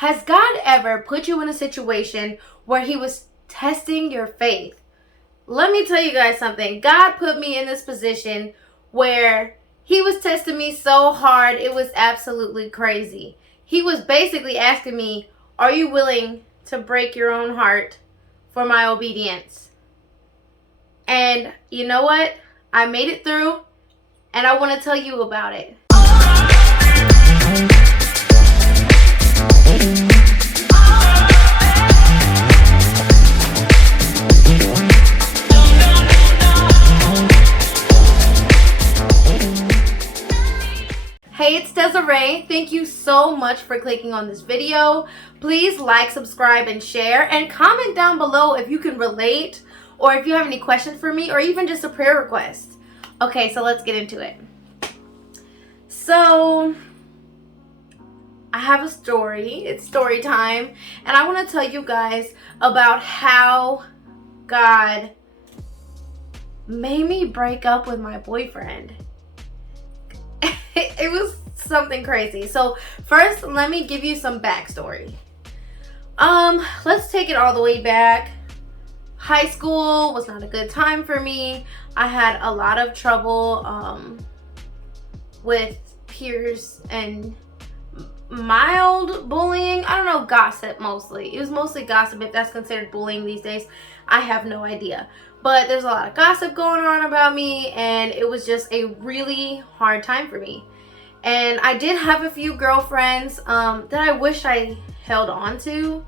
Has God ever put you in a situation where he was testing your faith? Let me tell you guys something. God put me in this position where he was testing me so hard, it was absolutely crazy. He was basically asking me, are you willing to break your own heart for my obedience? And you know what? I made it through, and I want to tell you about it. Hey, it's Desiree. Thank you so much for clicking on this video. Please like, subscribe, and share, and comment down below if you can relate, or if you have any questions for me, or even just a prayer request. Okay, so let's get into it. So, I have a story. It's story time, and I want to tell you guys about how God made me break up with my boyfriend. It was something crazy. So first, let me give you some backstory. Let's take it all the way back. High school was not a good time for me. I had a lot of trouble with peers and mild bullying. I don't know, gossip mostly. It was mostly gossip, if that's considered bullying these days. I have no idea. But there's a lot of gossip going on about me, and it was just a really hard time for me. And I did have a few girlfriends that I wish I held on to,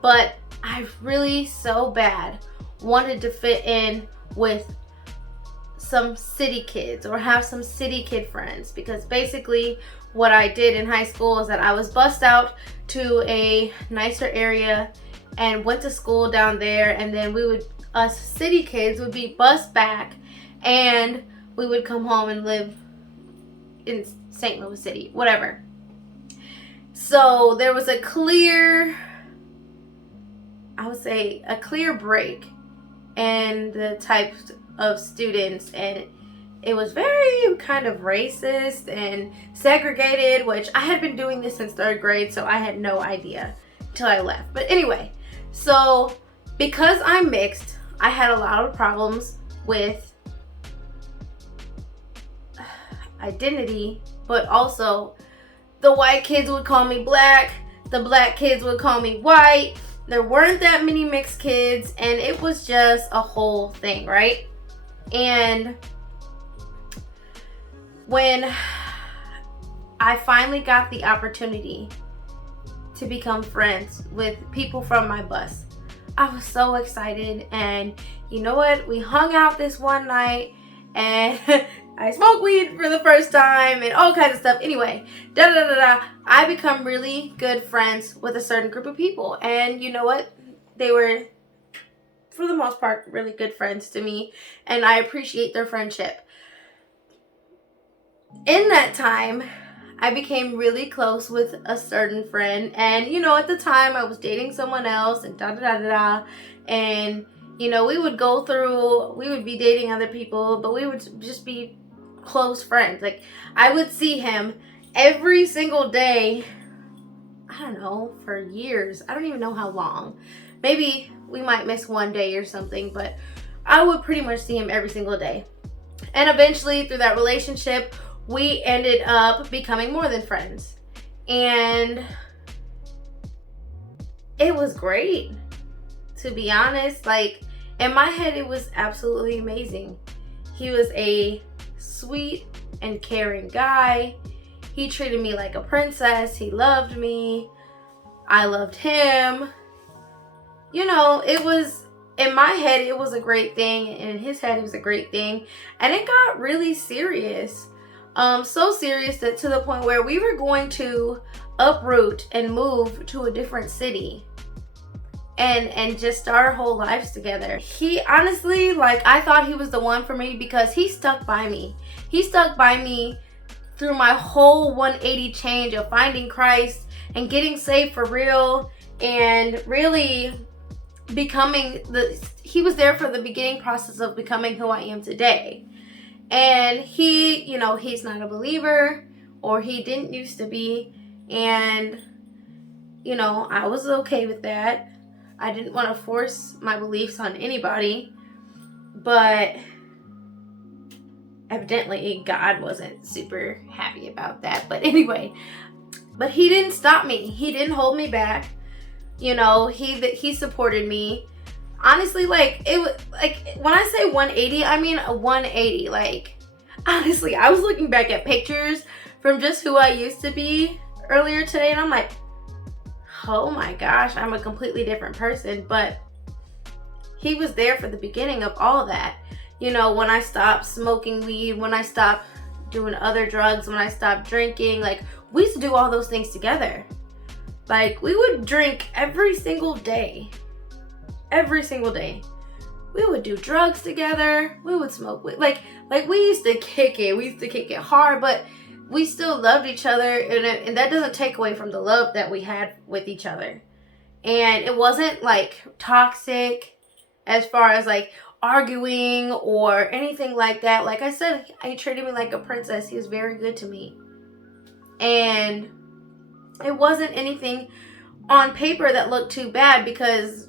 but I really so bad wanted to fit in with some city kids or have some city kid friends, because basically what I did in high school is that I was bussed out to a nicer area and went to school down there, and then us city kids would be bused back, and we would come home and live in St. Louis City, whatever. So there was a clear break in the types of students, and it was very kind of racist and segregated, which I had been doing this since 3rd grade, so I had no idea until I left. But anyway, so because I'm mixed, I had a lot of problems with identity, but also the white kids would call me black, the black kids would call me white. There weren't that many mixed kids, and it was just a whole thing, right? And when I finally got the opportunity to become friends with people from my bus, I was so excited. And you know what? We hung out this one night, and I smoked weed for the first time and all kinds of stuff. Anyway, I become really good friends with a certain group of people. And you know what? They were, for the most part, really good friends to me, and I appreciate their friendship. In that time, I became really close with a certain friend, and you know, at the time I was dating someone else, and and you know, we would be dating other people, but we would just be close friends. Like, I would see him every single day, I don't know, for years. I don't even know how long. Maybe we might miss one day or something, but I would pretty much see him every single day. And eventually, through that relationship, we ended up becoming more than friends. And it was great, to be honest. Like, in my head, it was absolutely amazing. He was a sweet and caring guy. He treated me like a princess. He loved me. I loved him. You know, it was, in my head, it was a great thing, and in his head, it was a great thing. And it got really serious. So serious that to the point where we were going to uproot and move to a different city and just start our whole lives together. He honestly, like, I thought he was the one for me because he stuck by me. He stuck by me through my whole 180 change of finding Christ and getting saved for real, and really becoming he was there for the beginning process of becoming who I am today. And he, you know, he's not a believer, or he didn't used to be, and You know, I was okay with that. I didn't want to force my beliefs on anybody, but evidently God wasn't super happy about that. But anyway, but he didn't stop me. He didn't hold me back. You know, he supported me. Honestly, like, it was like, when I say 180, I mean a 180. Like, honestly, I was looking back at pictures from just who I used to be earlier today, and I'm like, oh my gosh, I'm a completely different person. But he was there for the beginning of all that. You know, when I stopped smoking weed, when I stopped doing other drugs, when I stopped drinking, like, we used to do all those things together. Like, we would drink every single day. Every single day. We would do drugs together. We would smoke weed. Like we used to kick it. We used to kick it hard, but we still loved each other, and that doesn't take away from the love that we had with each other. And it wasn't like toxic as far as like arguing or anything like that. Like I said, he treated me like a princess. He was very good to me. And it wasn't anything on paper that looked too bad, because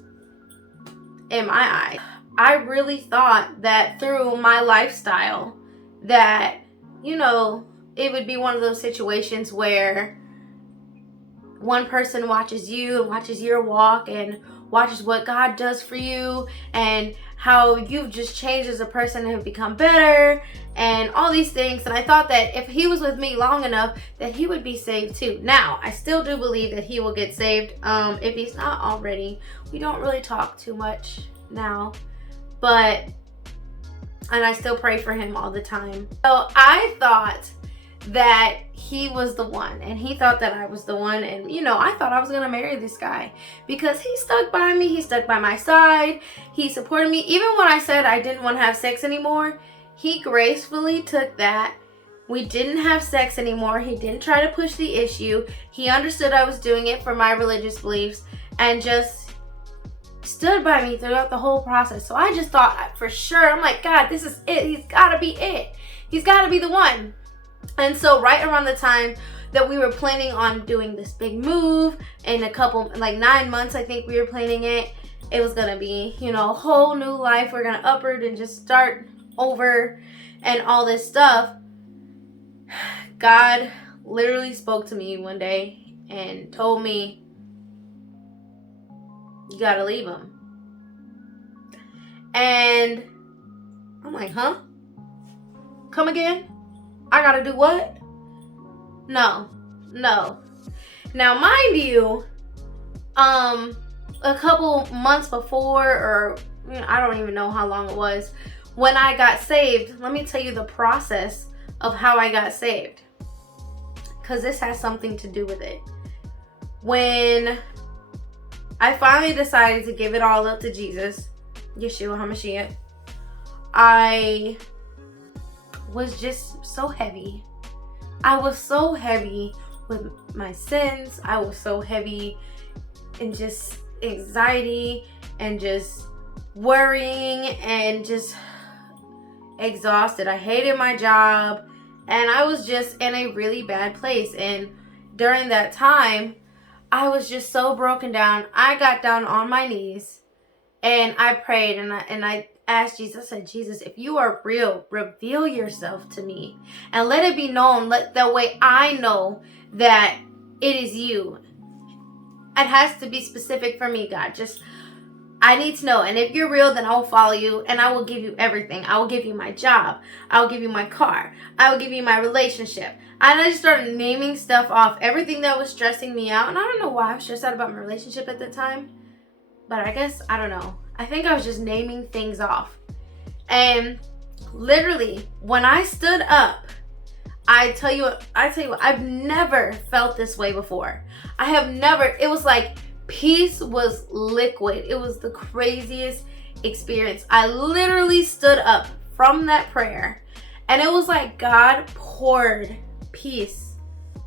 in my eye, I really thought that through my lifestyle that, you know, it would be one of those situations where one person watches you and watches your walk and watches what God does for you and how you've just changed as a person and have become better and all these things. And I thought that if he was with me long enough that he would be saved too. Now, I still do believe that he will get saved if he's not already. We don't really talk too much now, and I still pray for him all the time. So I thought that he was the one, and he thought that I was the one, and you know, I thought I was gonna marry this guy because he stuck by me, he stuck by my side, he supported me. Even when I said I didn't want to have sex anymore, he gracefully took that. We didn't have sex anymore. He didn't try to push the issue. He understood I was doing it for my religious beliefs and just stood by me throughout the whole process. So I just thought for sure, I'm like, God, this is it. He's gotta be it. He's gotta be the one. And so right around the time that we were planning on doing this big move in a couple, like 9 months, I think we were planning it. It was gonna be, you know, a whole new life. We're gonna uproot and just start over and all this stuff. God literally spoke to me one day and told me, you gotta leave him. And I'm like, huh? Come again? I gotta do what? No. Now, mind you, a couple months before, or you know, I don't even know how long it was, when I got saved, let me tell you the process of how I got saved, because this has something to do with it. When I finally decided to give it all up to Jesus, Yeshua HaMashiach, I was just so heavy. I was so heavy with my sins. I was so heavy in just anxiety and just worrying and just exhausted. I hated my job and I was just in a really bad place. And during that time, I was just so broken down. I got down on my knees and I prayed and I asked Jesus. I said, Jesus, if you are real, reveal yourself to me and let it be known. That way I know that it is you. It has to be specific for me, God. Just, I need to know. And if you're real, then I will follow you and I will give you everything. I will give you my job. I will give you my car. I will give you my relationship. And I just started naming stuff off, everything that was stressing me out. And I don't know why I was stressed out about my relationship at the time. But I guess, I don't know. I think I was just naming things off. And literally, when I stood up, I tell you what, I've never felt this way before. I have never, it was like peace was liquid. It was the craziest experience. I literally stood up from that prayer and it was like God poured peace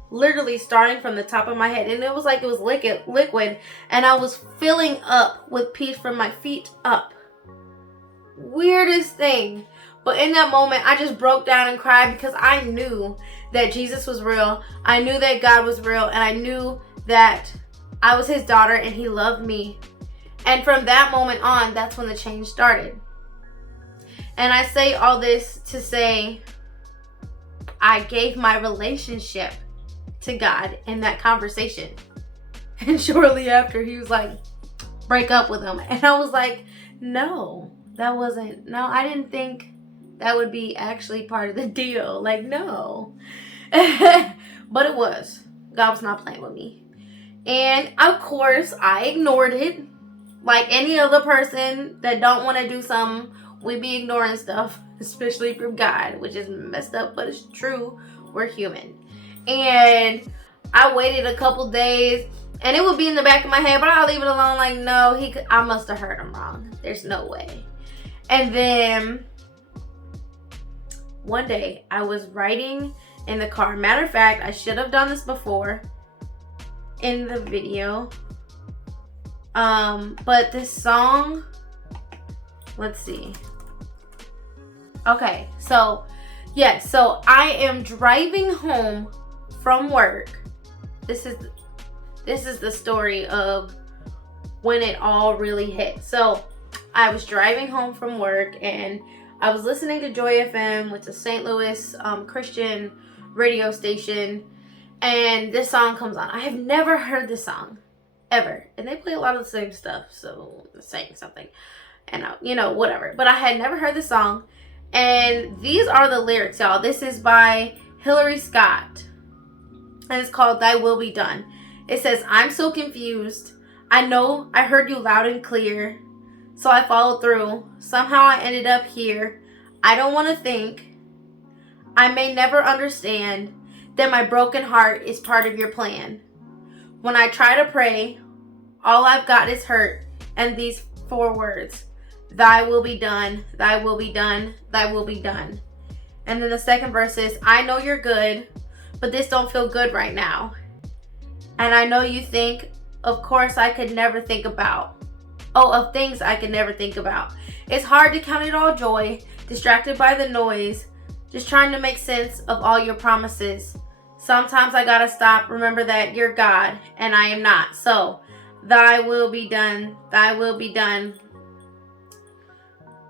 literally starting from the top of my head, and it was like it was liquid, and I was filling up with peace from my feet up. Weirdest thing. But in that moment, I just broke down and cried because I knew that Jesus was real. I knew that God was real, and I knew that I was his daughter and he loved me. And from that moment on, that's when the change started. And I say all this to say, I gave my relationship to God in that conversation. And shortly after, he was like, break up with him. And I was like, no, I didn't think that would be actually part of the deal. Like, no. But it was. God was not playing with me. And of course, I ignored it. Like any other person that don't want to do something, we be ignoring stuff, especially from God, which is messed up, but it's true. We're human. And I waited a couple days, and it would be in the back of my head, but I'll leave it alone. Like, no, I must have heard him wrong. There's no way. And then one day I was riding in the car. Matter of fact, I should have done this before in the video. But this song, let's see. Okay, so yes, so I am driving home from work. This is the story of when it all really hit. So I was driving home from work and I was listening to Joy FM, which is a St. Louis Christian radio station, and this song comes on. I have never heard this song ever, and they play a lot of the same stuff, so they're saying something, and whatever. But I had never heard the song, and these are the lyrics, y'all. This is by Hillary Scott, and it's called "Thy Will Be Done." It says, "I'm so confused. I know I heard you loud and clear, so I followed through. Somehow I ended up here. I don't want to think. I may never understand that my broken heart is part of your plan. When I try to pray, all I've got is hurt and these 4 words. Thy will be done, thy will be done, thy will be done." And then the second verse is, "I know you're good, but this don't feel good right now. And I know you think, of course I could never think about. Of things I could never think about. It's hard to count it all joy, distracted by the noise, just trying to make sense of all your promises. Sometimes I gotta stop, remember that you're God and I am not. So, thy will be done, thy will be done."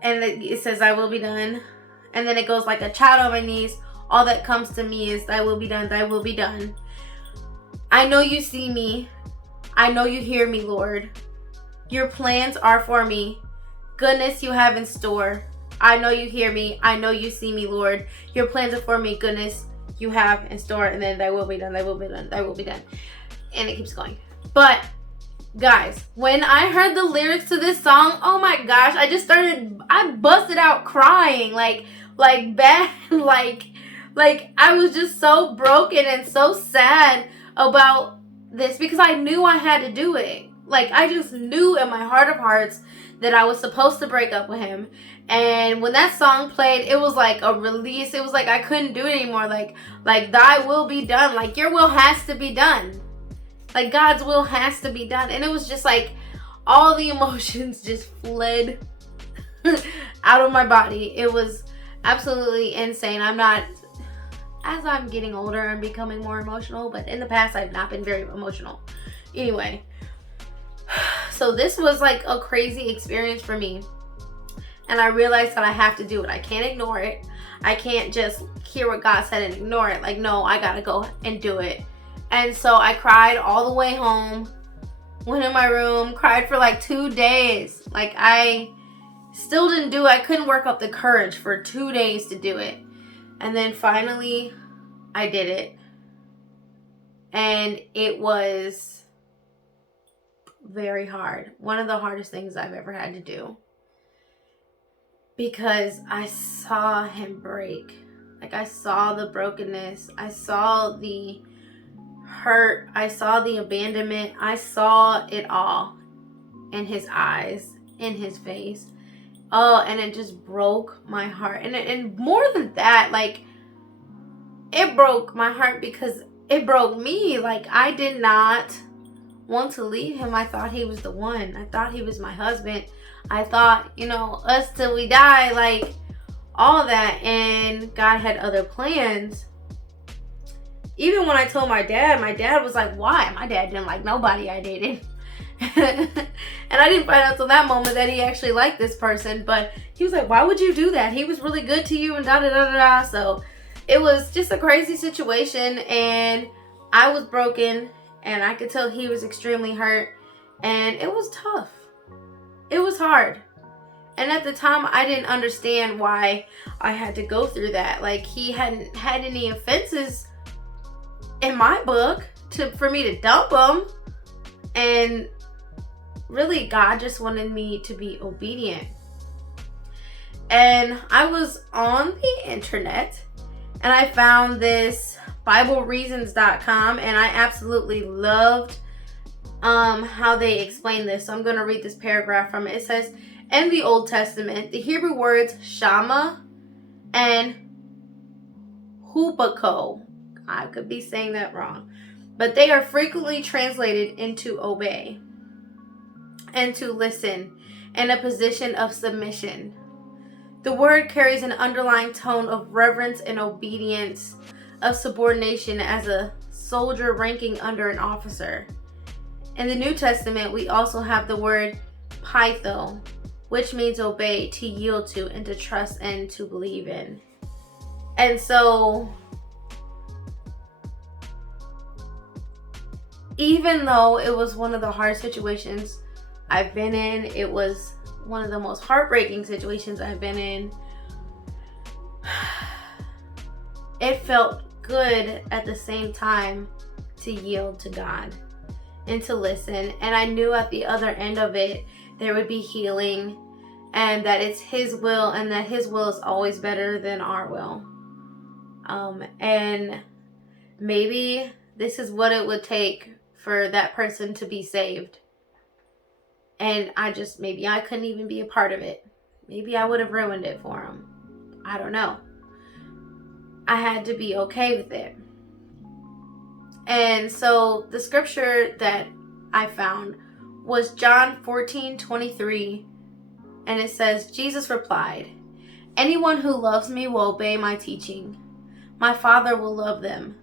And it says, "Thy will be done." And then it goes like, "A child on my knees, all that comes to me is thy will be done, thy will be done. I know you see me. I know you hear me, Lord. Your plans are for me. Goodness you have in store. I know you hear me. I know you see me, Lord. Your plans are for me. Goodness you have in store." And then thy will be done, thy will be done, thy will be done. And it keeps going. But guys, when I heard the lyrics to this song, oh my gosh, I busted out crying like bad, like I was just so broken and so sad about this because I knew I had to do it. Like, I just knew in my heart of hearts that I was supposed to break up with him. And when that song played, it was like a release. It was like I couldn't do it anymore. Like thy will be done. Like, your will has to be done. Like, God's will has to be done. And it was just like all the emotions just fled out of my body. It was absolutely insane. As I'm getting older, I'm becoming more emotional. But in the past, I've not been very emotional. Anyway. So this was like a crazy experience for me. And I realized that I have to do it. I can't ignore it. I can't just hear what God said and ignore it. Like, no, I gotta go and do it. And so I cried all the way home. Went in my room, cried for like 2 days. Like, I still didn't do it. I couldn't work up the courage for 2 days to do it. And then finally, I did it. And it was very hard. One of the hardest things I've ever had to do. Because I saw him break. Like, I saw the brokenness. I saw the hurt. I saw the abandonment. I saw it all in his eyes, in his face. Oh, and it just broke my heart. And more than that, like, it broke my heart because it broke me. Like, I did not want to leave him. I thought he was the one. I thought he was my husband. I thought, us till we die, like all that. And God had other plans. Even when I told my dad was like, why? My dad didn't like nobody I dated. And I didn't find out till that moment that he actually liked this person. But he was like, why would you do that? He was really good to you and da da da da da. So it was just a crazy situation. And I was broken. And I could tell he was extremely hurt. And it was tough. It was hard. And at the time, I didn't understand why I had to go through that. Like, he hadn't had any offenses in my book for me to dump him. And really, God just wanted me to be obedient. And I was on the internet and I found this BibleReasons.com, and I absolutely loved how they explain this. So I'm going to read this paragraph from it. It says, in the Old Testament, the Hebrew words Shama and Hupako, I could be saying that wrong, but they are frequently translated into obey and to listen in a position of submission. The word carries an underlying tone of reverence and obedience, of subordination as a soldier ranking under an officer. In the New Testament, we also have the word pytho, which means obey, to yield to, and to trust and to believe in. And so, even though it was one of the hard situations I've been in, it was one of the most heartbreaking situations I've been in, it felt good at the same time to yield to God and to listen. And I knew at the other end of it, there would be healing, and that it's His will, and that His will is always better than our will. And maybe this is what it would take for that person to be saved. And maybe I couldn't even be a part of it. Maybe I would have ruined it for him. I don't know. I had to be okay with it. And so the scripture that I found was John 14:23. And it says, Jesus replied, anyone who loves me will obey my teaching. My Father will love them,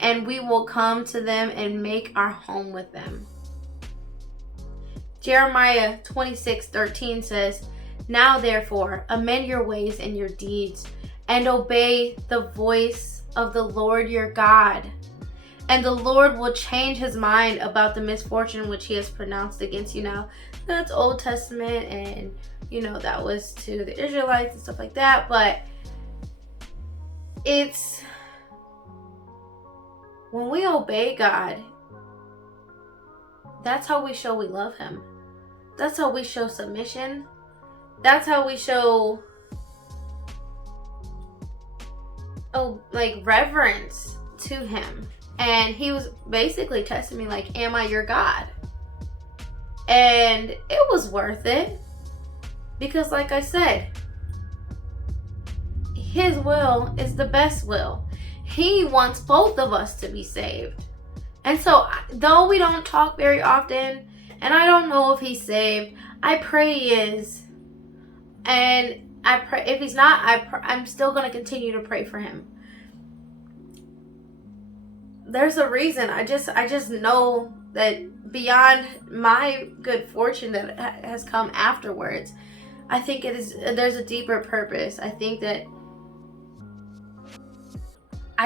and we will come to them and make our home with them. Jeremiah 26:13 says, now therefore, amend your ways and your deeds, and obey the voice of the Lord your God. And the Lord will change His mind about the misfortune which He has pronounced against you. Now, that's Old Testament, and that was to the Israelites and stuff like that. But it's when we obey God, that's how we show we love Him. That's how we show submission. That's how we show reverence to Him. And He was basically testing me like, am I your God? And it was worth it. Because like I said, His will is the best will. He wants both of us to be saved. And so, though we don't talk very often, and I don't know if He's saved, I pray He is. And I pray, if He's not, I'm still going to continue to pray for him. There's a reason. I just know that beyond my good fortune that has come afterwards, I think there's a deeper purpose. I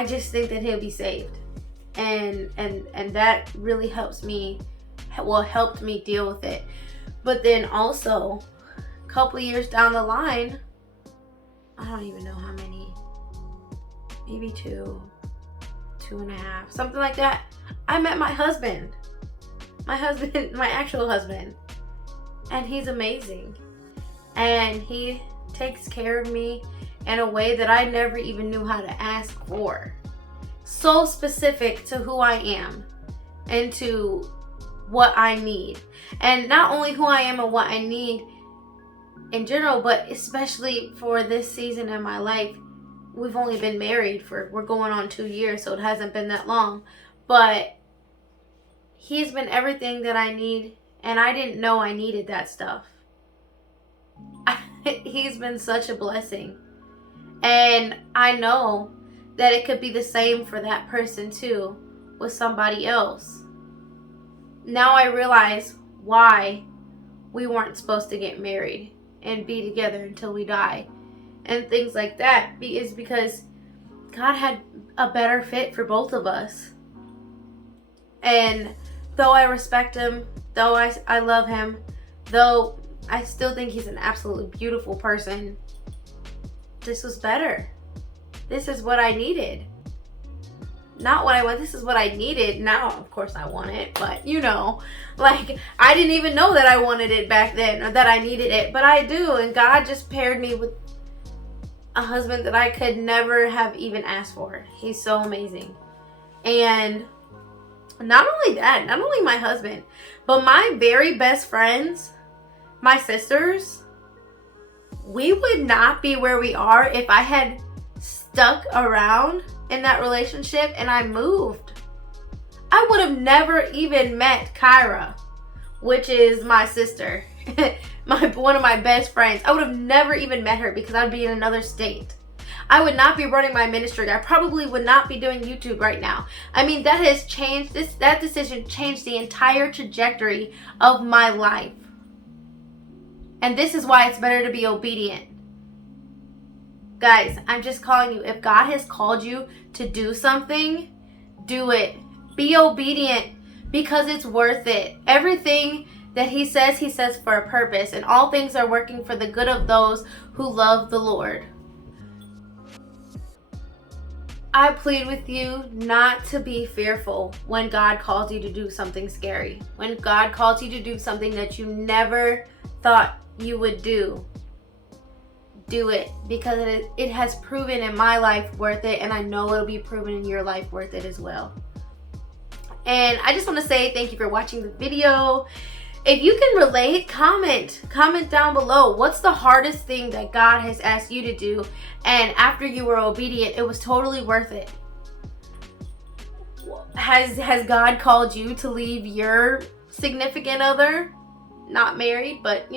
just think that he'll be saved. And that really helped me deal with it. But then also, a couple years down the line, I don't even know how many, maybe 2.5, something like that, I met my husband, my actual husband, and he's amazing. And he takes care of me in a way that I never even knew how to ask for. So specific to who I am and to what I need. And not only who I am and what I need in general, but especially for this season in my life. We've only been married we're going on 2 years, so it hasn't been that long. But He's been everything that I need, and I didn't know I needed that stuff. He's been such a blessing. And I know that it could be the same for that person too with somebody else. Now I realize why we weren't supposed to get married and be together until we die and things like that, is because God had a better fit for both of us. And though I respect him, though I love him, though I still think he's an absolutely beautiful person, this was better. This is what I needed. Not what I want. This is what I needed. Now, of course, I want it. But, like, I didn't even know that I wanted it back then, or that I needed it. But I do. And God just paired me with a husband that I could never have even asked for. He's so amazing. And not only that, not only my husband, but my very best friends, my sisters, we would not be where we are if I had stuck around in that relationship and I moved. I would have never even met Kyra, which is my sister, one of my best friends. I would have never even met her because I'd be in another state. I would not be running my ministry. I probably would not be doing YouTube right now. I mean, that has changed, that decision changed the entire trajectory of my life. And this is why it's better to be obedient. Guys, I'm just calling you. If God has called you to do something, do it. Be obedient because it's worth it. Everything that he says for a purpose. And all things are working for the good of those who love the Lord. I plead with you not to be fearful when God calls you to do something scary. When God calls you to do something that you never thought you would do. Do it, because it has proven in my life worth it, and I know it'll be proven in your life worth it as well. And I just want to say thank you for watching the video. If you can relate, comment down below. What's the hardest thing that God has asked you to do, and after you were obedient, it was totally worth it? Has God called you to leave your significant other, not married, but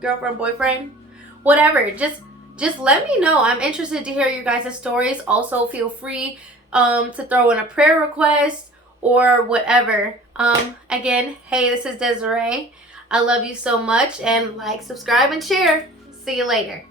girlfriend, boyfriend, whatever? Just let me know. I'm interested to hear your guys' stories. Also, feel free to throw in a prayer request or whatever. Again, hey, this is Desiree. I love you so much, and like, subscribe, and share. See you later.